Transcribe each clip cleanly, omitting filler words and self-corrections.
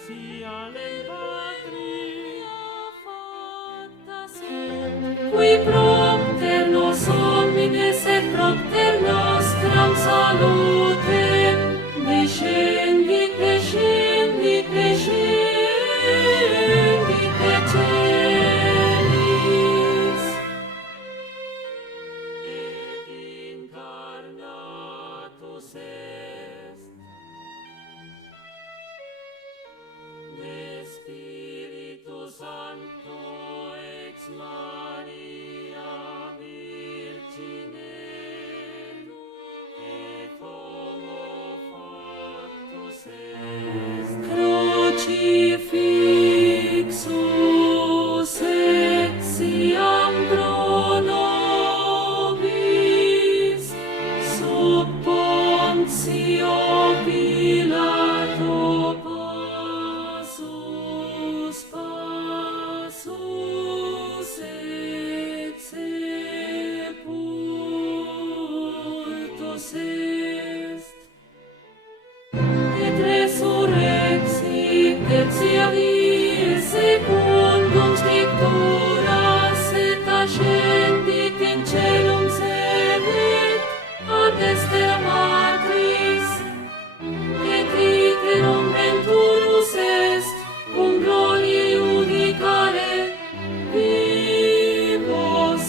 essenziale patria fatta sunt, qui propter nos homines et propter nostram salutem, descendit, descendit, descendit et celis. Et incarnatus est de Spiritus Sancto ex Maria Virgine et homo factus est crucifixus etiam pro nobis sub Pontio Pilato passus et sepultus est et resurrexit tertia die secundum scripturas et ascendit in caelum sedet ad estere matris et iterum venturus est cum gloriae judicare vivos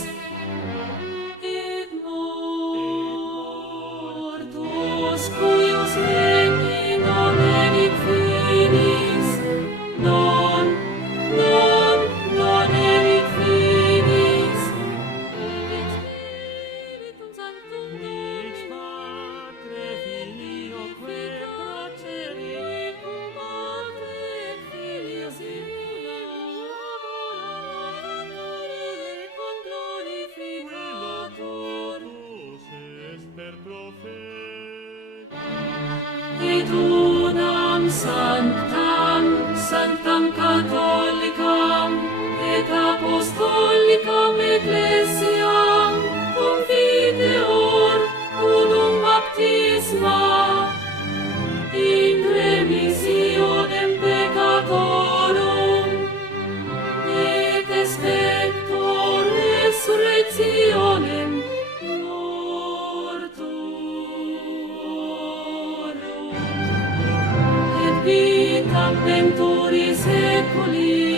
et mortuos cuius regni non erit finis non erit finis et Spiritum Sanctum Dix Patre Filioque Proceri cum Patre et Filio cum glorificator Lotus est per profeta et unam sanctam catholicam et apostolicam ecclesiam confiteor unum baptisma in remissionem peccatorum et expector resurrectionem mortuorum et vitam venturi seculi